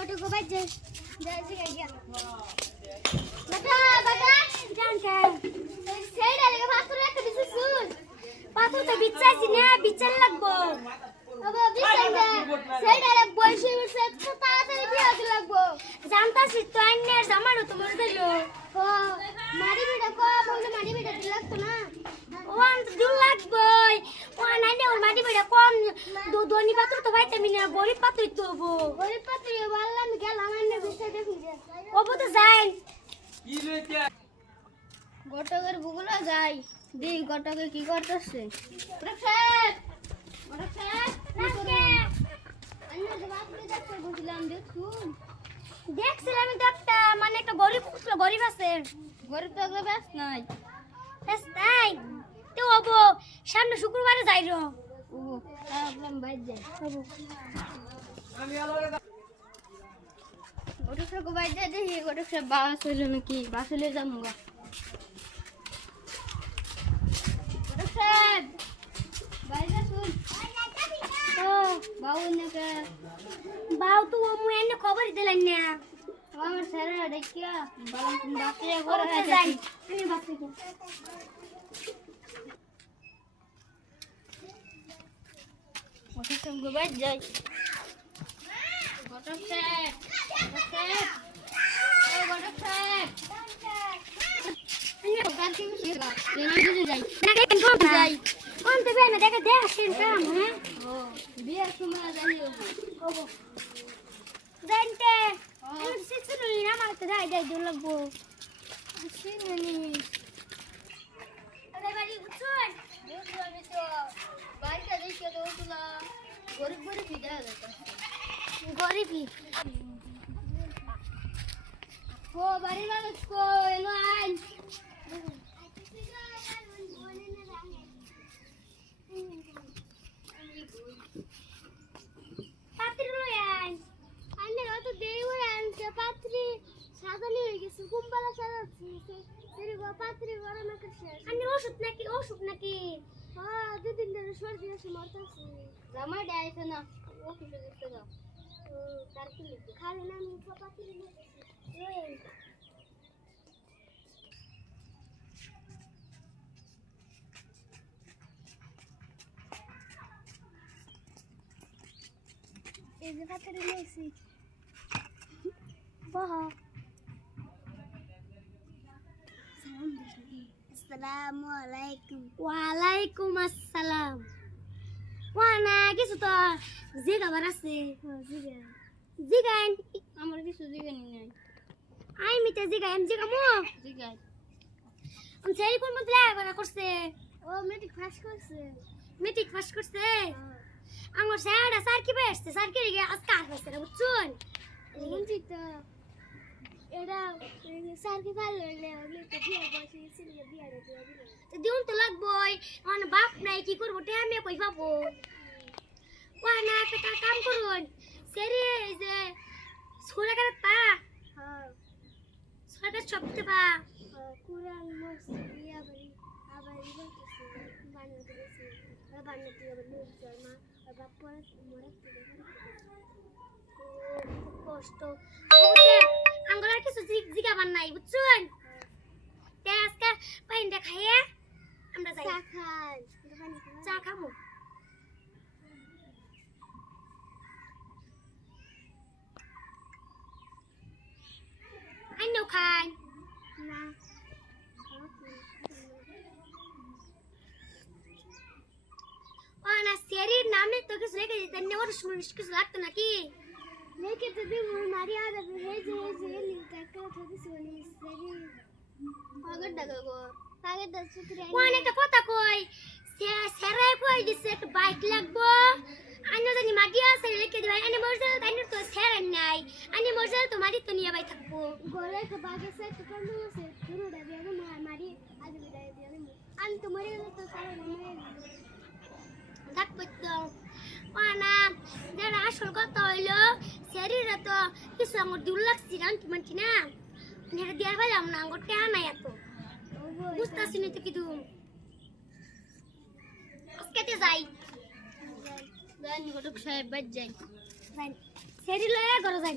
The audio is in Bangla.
গোটু গো বাই যাই যাই গিয়া বাটা বাটা জান কে সেই ডালে পাথর একটা দিছে শুন পাথর তো বিচ্ছাইছি না বিচ্ছাল লাগবো বাবা বিচ্ছাই দে সেই ডালে বসে বসে তো তাড়াতাড়ি বিয়া দি লাগবো জানতাছিস তো আইনের জামানো তো মরে দিল ও মারি বিটা কো বলতে মারি বিটা দি লাগতো না ওয়ান দিন লাগবই ওয়ান আইনে ওর মারি বিটা কম ধনী পাত্র তো পাইতামি না গরিব পাত্রই তো হবো গরিব পাত্রই বললাম গেলাম আইনে বিচ্ছাই দেখি যে ওবো তো যাই কি লইতে গটকের বুগুলা যাই দি গটকে কি করতেছে প্রফেসর প্রফেসর নাকে আন্না জবাবকে দেখতে বুঝলাম দেখুন দেখছিলাম একটা মানে একটা গরিব আছে গরিব তো বেশ নাই তো হবো সামনে শুক্রবারে যাই রো ও তাহলে বাইরে যাই হবো গটক কো বাইরে যাই দেখি গটক সব বাস হইলো নাকি বাস হইলে যামুগা গটক বাইরে শুন তো বাউ নেকে বাউ তো ও মুনে খবর দিলেন না আমার সারা দেখিয়া বালম বাসে ঘরে যাই আমি বাসে যাই গটক গো বাইরে যাই গটক গরিবই ও বাড়ি মানুষ কো এলো আইন পাত্রী লই আইন আইনে অত দেরি হয়ে আনছে পাত্রী সাজানি হয়ে গেছে কুম্বালা সাজাচ্ছে দেরি গো পাত্রী গরম করছে আইনে ওষুধ নাকি হ্যাঁ দুদিন ধরে সর্দি আছে মরতাছে জামাই ডাইছে না ওষুধ দিতে দাও তার কি লিখে খালি না আমি পাত্রী লই এই যে পাত্রী লইছি বাহ আসসালামু আলাইকুম ওয়া আলাইকুম আসসালাম ওয়ানা কিছু তো জিগাবার আছে জিগান আমার কিছু জিগানি নাই আই মিতে জিগাম জিগামু জিগাই আমি সেই কোন মত লাগা করছে ও মেট্রিক পাস করছে আমার স্যার স্যার কি বেস্ট স্যার কি রে আজকে আসছে না বুঝছুন বুঝছি তো এরা স্যার কি ভালো হইলে তো বিয়ে বসে সিরিয়া বিয়ে রে তো দিন তো লাগবই আমার বাপ নাই কি করব তে আমি কই পাবো ওয়ানা একটা কাম করুন সেরে যে সোনা করে পা হ্যাঁ সোনা চপতে পা কুরআন মসজিদ আবার বলতেছে বানাতে দিয়েছে বানাতে আবার লোক জমা আর বাপ পরে মরে কষ্ট আঙ্গুল আর কিছু জিগাবার নাই বুঝছেন তে আজকে পাইনটা খাইয়া আমরা যাই চা খাবো আইনো খাই না ওনা সেরির নামে তো কিছু রেখে দিতেন না ওর শুনিস কিছু লাগতো নাকি লেকে তো দিন মারি আদা হেজে লিখতে কথা শুনি সেরি পাগল দাও সুতরে ওনা একটা কথা কই সেরাই কই দিছে একটা বাইক লাগবো আইনো জানি মাটি আছে লেকে দিবাই আনি মরজাল আইনো তো সেরাই নাই আনি মরজাল তো মাটি তো নিয়ে বাই থাকবো গলে তো বাগেছে তো কন্ডু আছে শুরু দাবি আমি মারি আজ বিদায় দিই আমি তো মরে গেল তো সারা মরে থাকবো তো ওনা যারা আসল কথা হইলো শরীরে তো কিছু আমার দূর লাগছে জানতে মানছি না নেড়ে দিয়ে ফেলাম না আমার টেহা নাই এত বুঝতেছি না তো কিন্তু আজকে যাই যাই গটক সাহেব বাদ যাই শরীর লয়ে ঘরে যাই